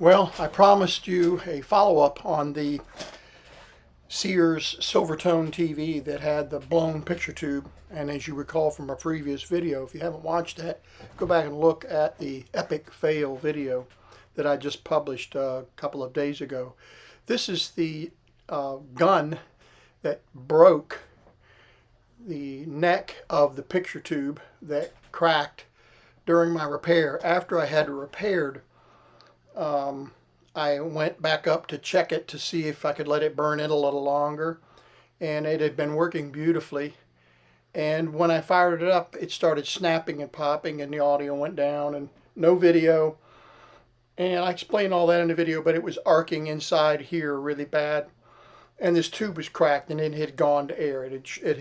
Well, I promised you a follow-up on the Sears Silvertone TV that had the blown picture tube. And as you recall from a previous video, if you haven't watched that, go back and look at the epic fail video that I just published a couple of days ago. This is the gun that broke the neck of the picture tube that cracked during my repair. After I had it repaired, I went back up to check it to see if I could let it burn it a little longer, and it had been working beautifully. And when I fired it up, it started snapping and popping, and the audio went down, and no video. And I explained all that in the video, but it was arcing inside here really bad, and this tube was cracked, and it had gone to air. It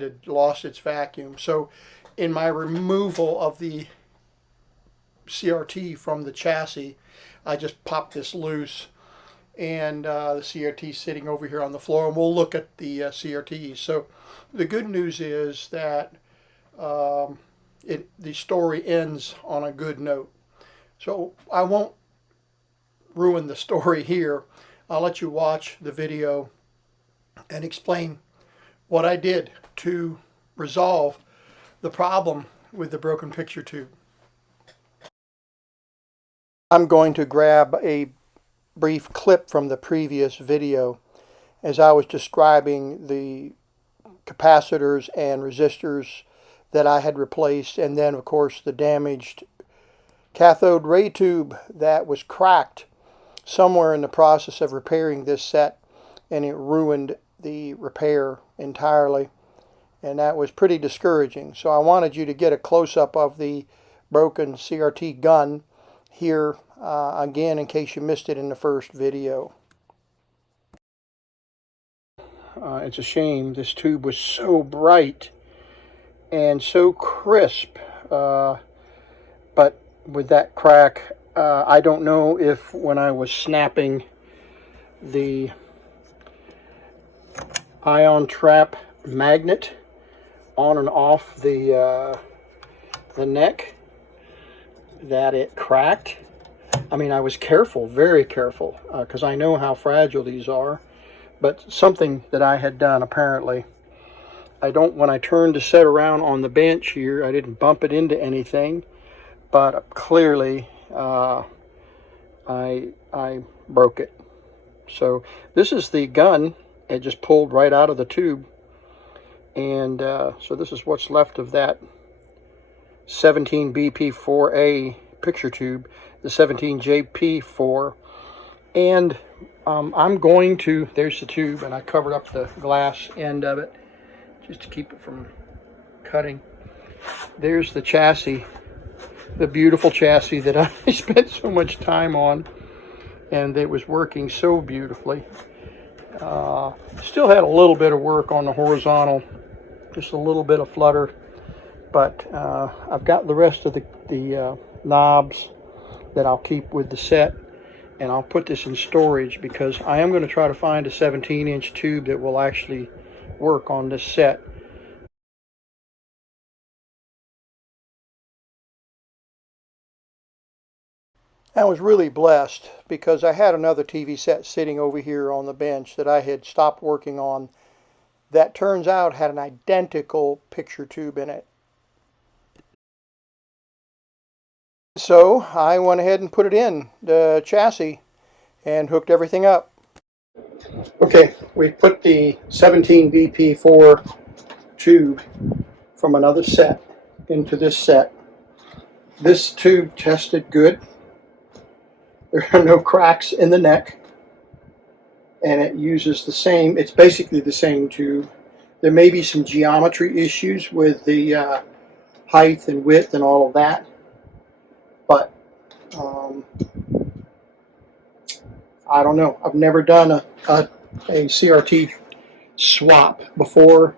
had lost its vacuum. So, in my removal of the CRT from the chassis, I just popped this loose, and the CRT is sitting over here on the floor, and we'll look at the CRTs. So the good news is that the story ends on a good note. So I won't ruin the story here. I'll let you watch the video and explain what I did to resolve the problem with the broken picture tube. I'm going to grab a brief clip from the previous video as I was describing the capacitors and resistors that I had replaced, and then of course the damaged cathode ray tube that was cracked somewhere in the process of repairing this set, and it ruined the repair entirely, and that was pretty discouraging. So I wanted you to get a close-up of the broken CRT gun here again in case you missed it in the first video. It's a shame. This tube was so bright and so crisp, but with that crack, I don't know if when I was snapping the ion trap magnet on and off the neck that it cracked. I mean, I was careful, very careful, because I know how fragile these are, but something that I had done apparently. When I turned to set around on the bench here, I didn't bump it into anything, but clearly I broke it. So this is the gun. It just pulled right out of the tube, and so this is what's left of that 17 BP4A picture tube, the 17 JP4, and I'm going to, there's the tube, and I covered up the glass end of it just to keep it from cutting. There's the chassis, the beautiful chassis that I spent so much time on, and it was working so beautifully. Still had a little bit of work on the horizontal, just a little bit of flutter, but I've got the rest of the knobs that I'll keep with the set, and I'll put this in storage because I am going to try to find a 17-inch tube that will actually work on this set. I was really blessed because I had another TV set sitting over here on the bench that I had stopped working on that turns out had an identical picture tube in it. So I went ahead and put it in the chassis and hooked everything up. Okay, we put the 17 BP4 tube from another set into this set. This tube tested good. There are no cracks in the neck, and it uses the same, it's basically the same tube. There may be some geometry issues with the height and width and all of that, but I don't know. I've never done a CRT swap before,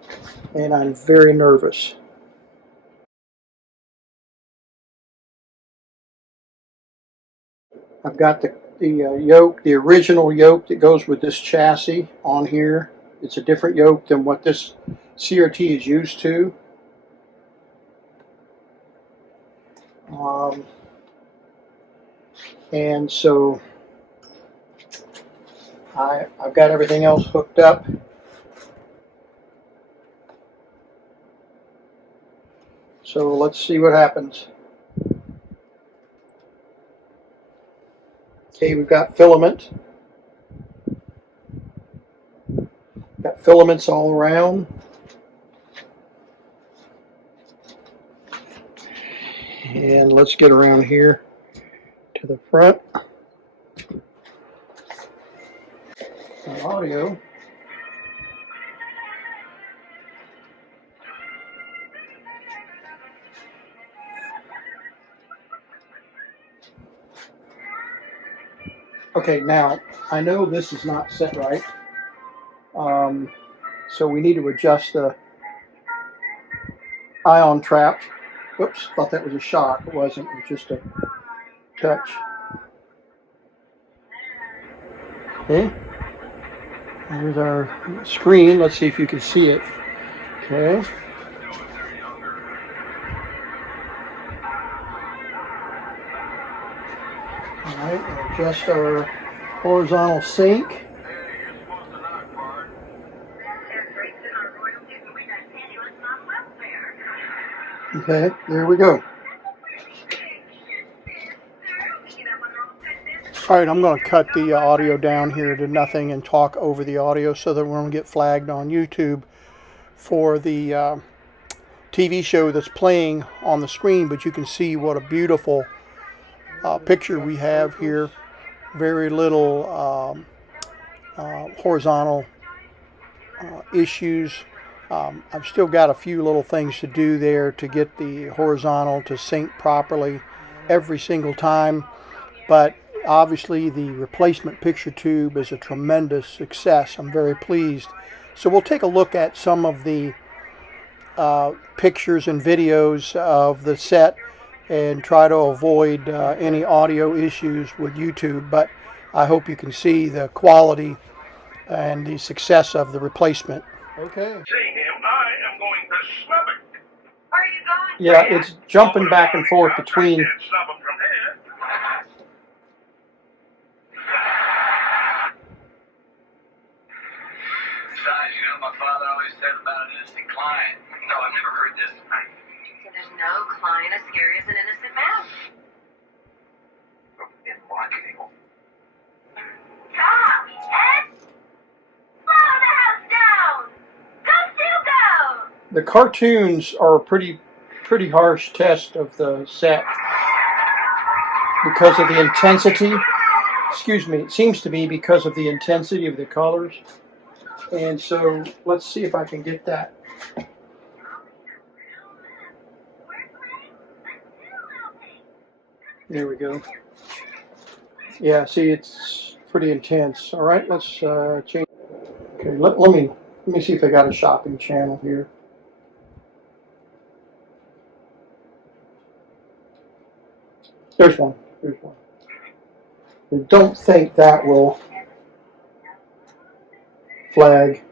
and I'm very nervous. I've got the yoke, the original yoke that goes with this chassis on here. It's a different yoke than what this CRT is used to. And so I've got everything else hooked up. So let's see what happens. Okay, we've got filament. Got filaments all around. And let's get around here to the front. The audio. Okay, now I know this is not set right, so we need to adjust the ion trap. Whoops, thought that was a shock. It wasn't, it was just a touch. Okay, here's our screen. Let's see if you can see it. Okay. All right, adjust our horizontal sync. Okay, there we go. All right, I'm going to cut the audio down here to nothing and talk over the audio so that we won't get flagged on YouTube for the TV show that's playing on the screen, but you can see what a beautiful picture we have here. Very little horizontal issues. I've still got a few little things to do there to get the horizontal to sync properly every single time, but obviously the replacement picture tube is a tremendous success. I'm very pleased. So we'll take a look at some of the pictures and videos of the set and try to avoid any audio issues with YouTube, but I hope you can see the quality and the success of the replacement. Okay. See him, I am going to snub it. Are you going? Yeah, it's jumping back and forth between. I can't snub him from here. Besides, you know, my father always said about an innocent client. No, I've never heard this. So there's no client as scary as an innocent man. In marketing. Stop! Ed! Blow the house down! Go, Sue, go! The cartoons are a pretty harsh test of the set because of the intensity. Excuse me, it seems to be because of the intensity of the colors. And so let's see if I can get that. There we go. Yeah, see, it's pretty intense. All right, let's change. Okay, let me see if I got a shopping channel here. There's one. There's one. I don't think that will flag.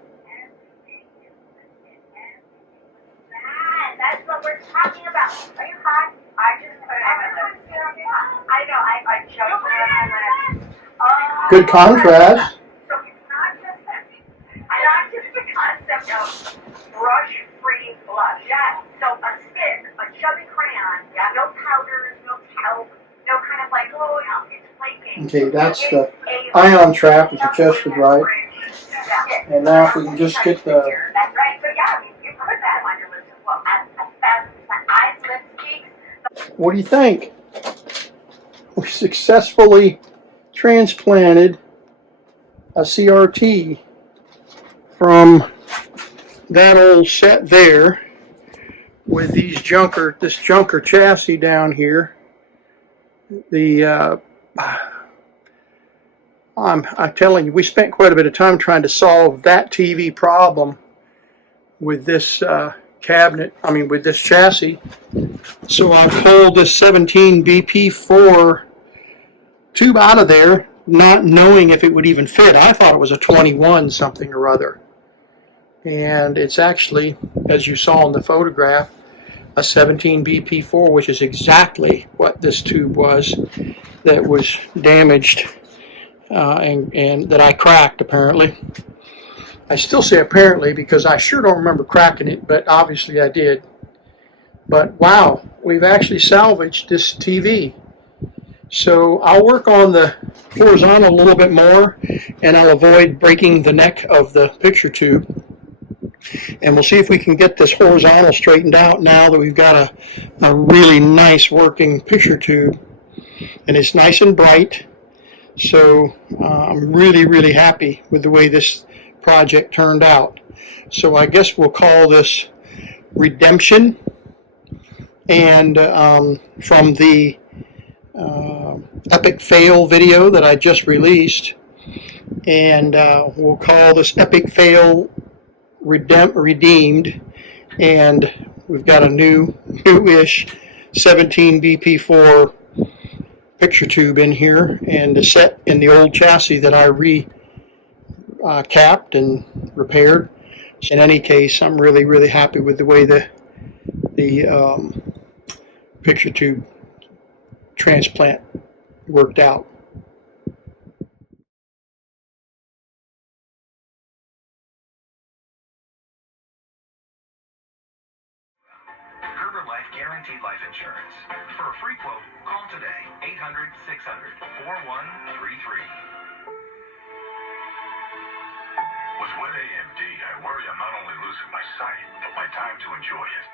That's what we're talking about. Are you hot? I just put it on my lips. I know, I choked on my lips. Good contrast. So it's not just the concept of brush-free blush. Yeah. So a stick, a chubby crayon, no powders, no kelp, no kind of like, oh, it's flaking. Okay, that's the ion trap is adjusted right. And now if we can just get the... That's right. So yeah, I mean, you put that on your lips as well. As fast as eyes, lips, cheeks. What do you think? We successfully transplanted a CRT from that old set there with this junker chassis down here. I'm telling you, we spent quite a bit of time trying to solve that TV problem with this with this chassis. So I pulled this 17 BP4 tube out of there, not knowing if it would even fit. I thought it was a 21 something or other. And it's actually, as you saw in the photograph, a 17 BP4, which is exactly what this tube was. that was damaged and that I cracked, apparently. I still say apparently because I sure don't remember cracking it, but obviously I did. But wow, we've actually salvaged this TV. So I'll work on the horizontal a little bit more, and I'll avoid breaking the neck of the picture tube. And we'll see if we can get this horizontal straightened out now that we've got a really nice working picture tube. And it's nice and bright. So I'm really happy with the way this project turned out. So I guess we'll call this Redemption. And from the epic fail video that I just released, and we'll call this epic fail redeemed, and we've got a newish 17 BP4 picture tube in here, and a set in the old chassis that I capped and repaired. In any case, I'm really happy with the way the picture tube transplant worked out. Gerber Life Guaranteed Life Insurance. For a free quote, call today, 800-600-4133. With wet AMD, I worry I'm not only losing my sight, but my time to enjoy it.